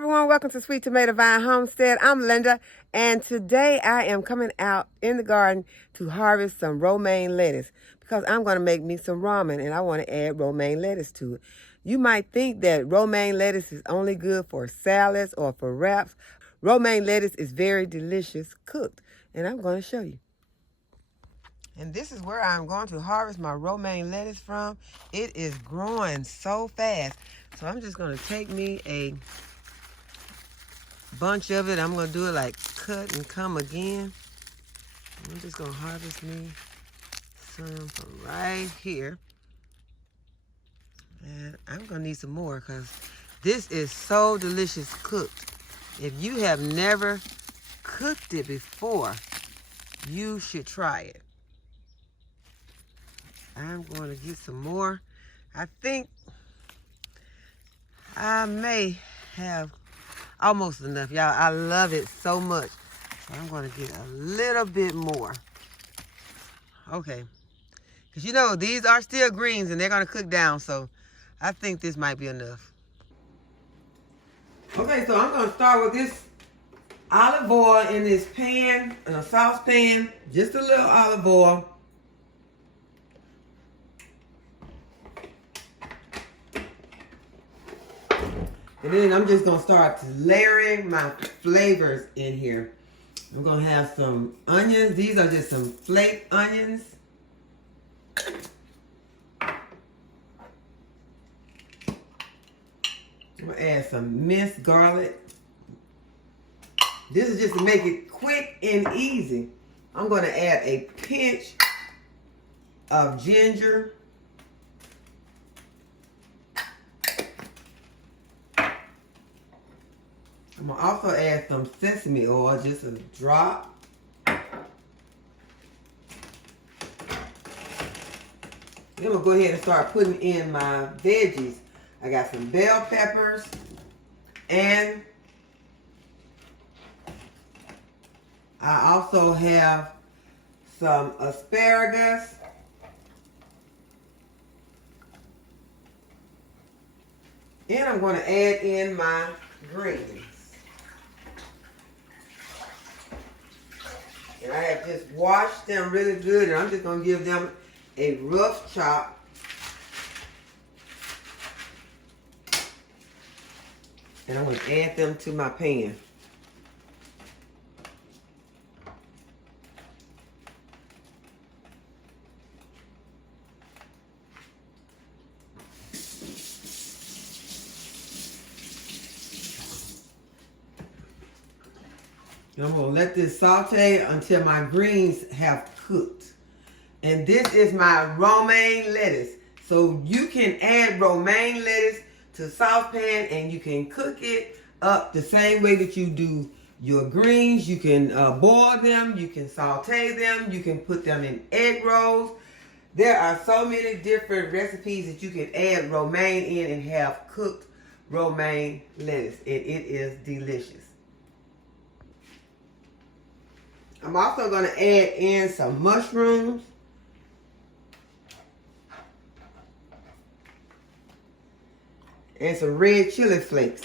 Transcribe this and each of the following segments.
everyone, welcome to Sweet Tomato Vine Homestead. I'm Linda, and today I am coming out in the garden to harvest some romaine lettuce because I'm going to make me some ramen and I want to add romaine lettuce to it. You might think that romaine lettuce is only good for salads or for wraps. Romaine lettuce is very delicious cooked, and I'm going to show you. And this is where I'm going to harvest my romaine lettuce from. It is growing so fast. So I'm just going to take me a bunch of it. I'm going to do it like cut and come again. I'm just going to harvest me some from right here. And I'm going to need some more because this is so delicious cooked. If you have never cooked it before, you should try it. I'm going to get some more. I think I may have almost enough. Y'all, I love it so much. So I'm going to get a little bit more. Okay. Because you know, these are still greens and they're going to cook down. So I think this might be enough. Okay, so I'm going to start with this olive oil in this pan, in a saucepan. Just a little olive oil. And then I'm just going to start layering my flavors in here. I'm going to have some onions. These are just some flaked onions. I'm going to add some minced garlic. This is just to make it quick and easy. I'm going to add a pinch of ginger. I'm going to also add some sesame oil, just a drop. Then I'm going to go ahead and start putting in my veggies. I got some bell peppers and I also have some asparagus. And I'm going to add in my greens. And I have just washed them really good, and I'm just going to give them a rough chop. And I'm going to add them to my pan. And I'm going to let this saute until my greens have cooked. And this is my romaine lettuce. So you can add romaine lettuce to saucepan and you can cook it up the same way that you do your greens. You can boil them, you can saute them, you can put them in egg rolls. There are so many different recipes that you can add romaine in and have cooked romaine lettuce. And it is delicious. I'm also going to add in some mushrooms. And some red chili flakes.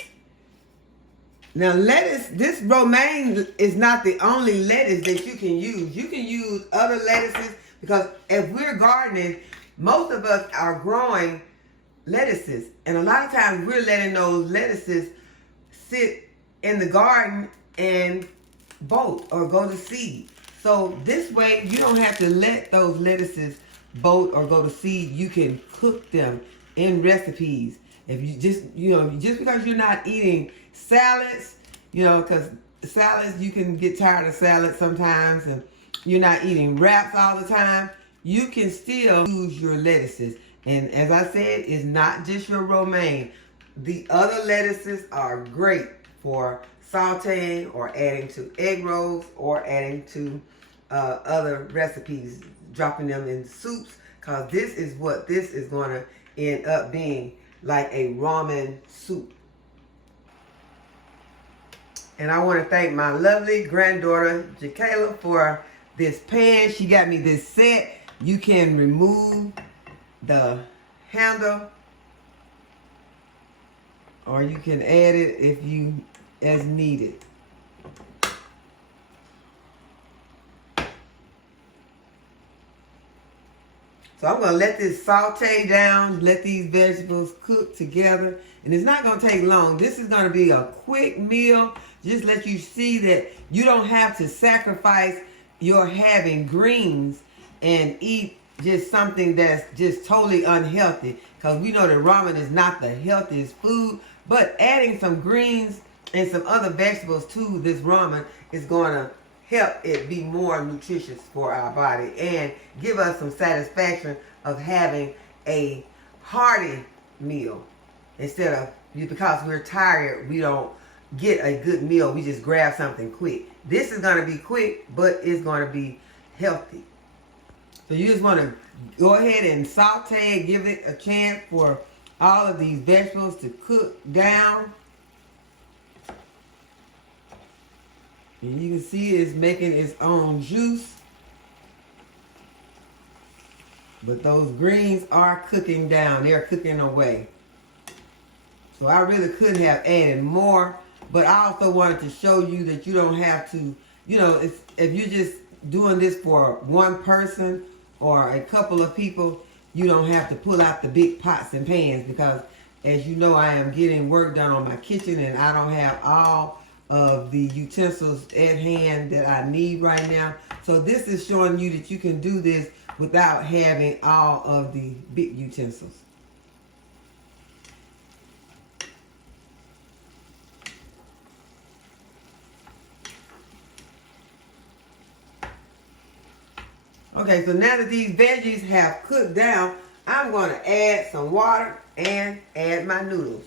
Now lettuce, this romaine is not the only lettuce that you can use. You can use other lettuces because if we're gardening, most of us are growing lettuces. And a lot of times we're letting those lettuces sit in the garden and bolt or go to seed. So this way you don't have to let those lettuces bolt or go to seed. You can cook them in recipes. If you just because you're not eating salads, because salads, you can get tired of salads sometimes, and you're not eating wraps all the time, you can still use your lettuces. And as I said, it's not just your romaine. The other lettuces are great for sauteing or adding to egg rolls or adding to other recipes, dropping them in soups, because this is what this is going to end up being, like a ramen soup. And I want to thank my lovely granddaughter, Jakayla, for this pan. She got me this set. You can remove the handle or you can add it if you as needed. So I'm going to let this saute down, let these vegetables cook together. And it's not going to take long. This is going to be a quick meal. Just let you see that you don't have to sacrifice your having greens and eat just something that's just totally unhealthy. Because we know that ramen is not the healthiest food. But adding some greens and some other vegetables to this ramen is going to help it be more nutritious for our body and give us some satisfaction of having a hearty meal instead of, because we're tired, we don't get a good meal, we just grab something quick. This is going to be quick, but it's going to be healthy. So you just want to go ahead and saute, give it a chance for all of these vegetables to cook down. And you can see it's making its own juice. But those greens are cooking down. They're cooking away. So I really could have added more. But I also wanted to show you that you don't have to, if you're just doing this for one person or a couple of people, you don't have to pull out the big pots and pans. Because as you know, I am getting work done on my kitchen and I don't have all of the utensils at hand that I need right now. So this is showing you that you can do this without having all of the big utensils. Okay, so now that these veggies have cooked down, I'm going to add some water and add my noodles.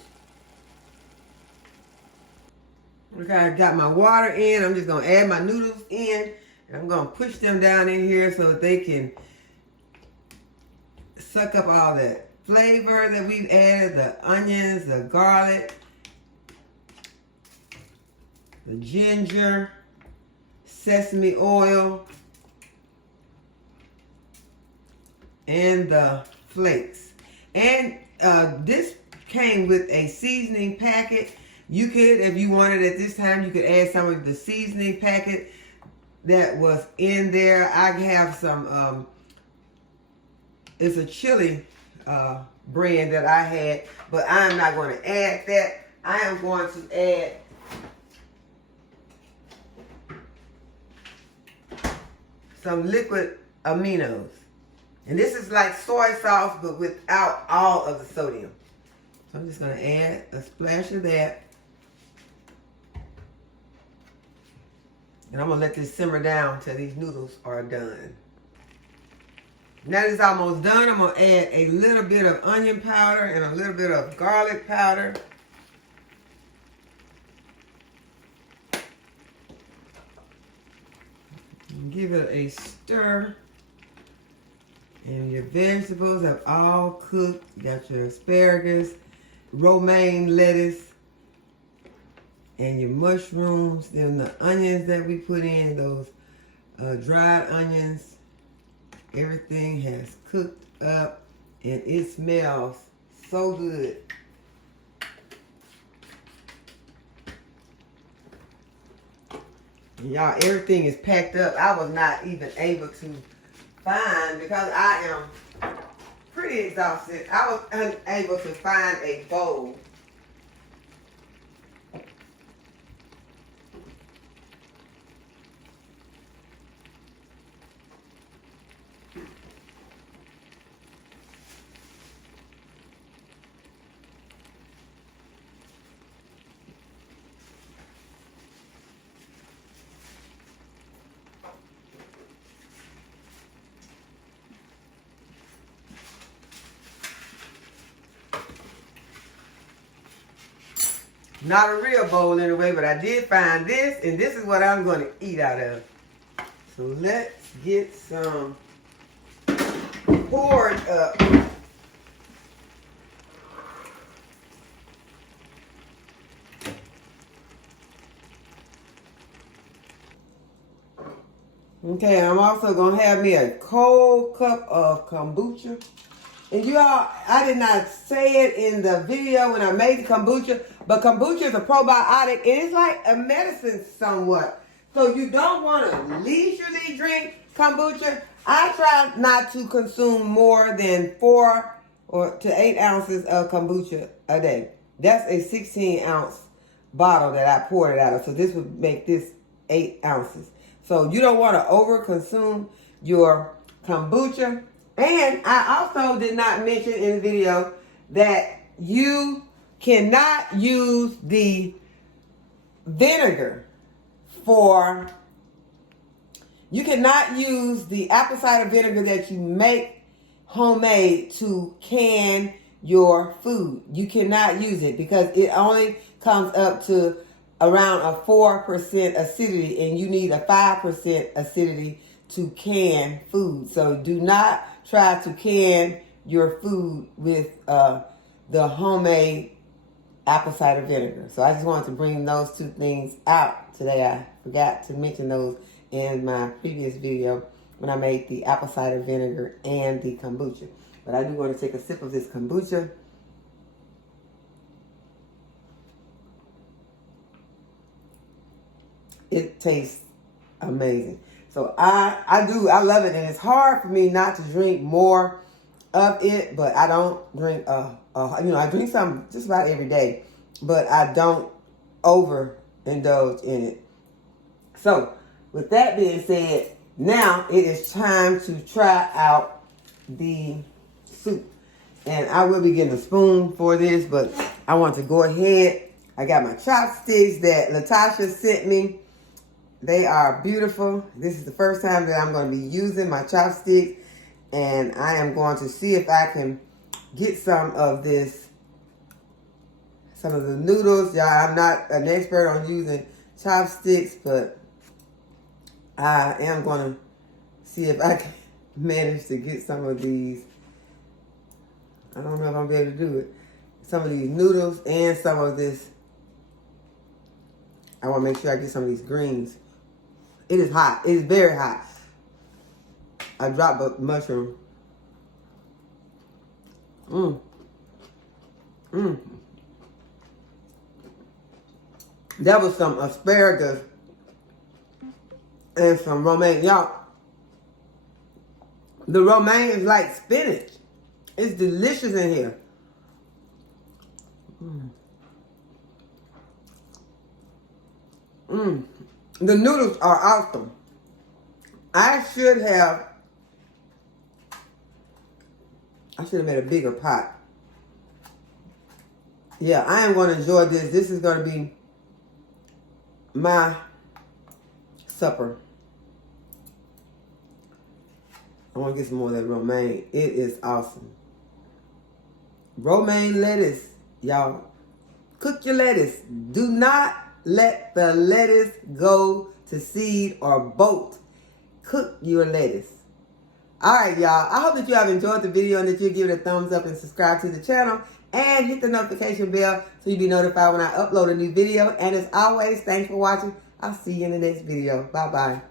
Okay, I got my water in. I'm just going to add my noodles in. And I'm going to push them down in here so that they can suck up all that flavor that we've added. The onions, the garlic, the ginger, sesame oil, and the flakes. And this came with a seasoning packet. You could, if you wanted at this time, you could add some of the seasoning packet that was in there. I have some, it's a chili brand that I had, but I'm not going to add that. I am going to add some liquid aminos. And this is like soy sauce, but without all of the sodium. So I'm just going to add a splash of that. And I'm going to let this simmer down until these noodles are done. Now that it's almost done, I'm going to add a little bit of onion powder and a little bit of garlic powder. And give it a stir. And your vegetables have all cooked. You got your asparagus, romaine lettuce, and your mushrooms. Then the onions that we put in, those dried onions. Everything has cooked up and it smells so good. Y'all, everything is packed up. I was not even able to find, because I am pretty exhausted, I was unable to find a bowl. Not a real bowl anyway, but I did find this, and this is what I'm going to eat out of. So let's get some poured up. Okay, I'm also going to have me a cold cup of kombucha. And you all, I did not say it in the video when I made the kombucha, but kombucha is a probiotic and it's like a medicine somewhat. So you don't want to leisurely drink kombucha. I try not to consume more than 4 to 8 ounces of kombucha a day. That's a 16-ounce bottle that I poured it out of. So this would make this 8 ounces. So you don't want to over consume your kombucha. And I also did not mention in the video that you cannot use the vinegar you cannot use the apple cider vinegar that you make homemade to can your food. You cannot use it because it only comes up to around a 4% acidity, and you need a 5% acidity to can food. So do not try to can your food with the homemade apple cider vinegar. So I just wanted to bring those two things out today. I forgot to mention those in my previous video when I made the apple cider vinegar and the kombucha. But I do want to take a sip of this kombucha. It tastes amazing. So I love it, and it's hard for me not to drink more of it, but I don't drink I drink some just about every day, but I don't overindulge in it. So with that being said, now it is time to try out the soup. And I will be getting a spoon for this, but I want to go ahead. I got my chopsticks that Latasha sent me. They are beautiful. This is the first time that I'm going to be using my chopsticks, and I am going to see if I can get some of the noodles. Y'all, I'm not an expert on using chopsticks, but I am going to see if I can manage to get some of these. I don't know if I'm going to be able to do it. Some of these noodles and some of this. I want to make sure I get some of these greens. It is hot. It is very hot. I dropped a mushroom. That was some asparagus and some romaine. Y'all, the romaine is like spinach. It's delicious in here. The noodles are awesome. I should have made a bigger pot. Yeah, I am going to enjoy this. This is going to be my supper. I want to get some more of that romaine. It is awesome. Romaine lettuce, y'all. Cook your lettuce. Do not let the lettuce go to seed or bolt. Cook your lettuce. Alright, y'all. I hope that you have enjoyed the video and that you give it a thumbs up and subscribe to the channel. And hit the notification bell so you'll be notified when I upload a new video. And as always, thanks for watching. I'll see you in the next video. Bye-bye.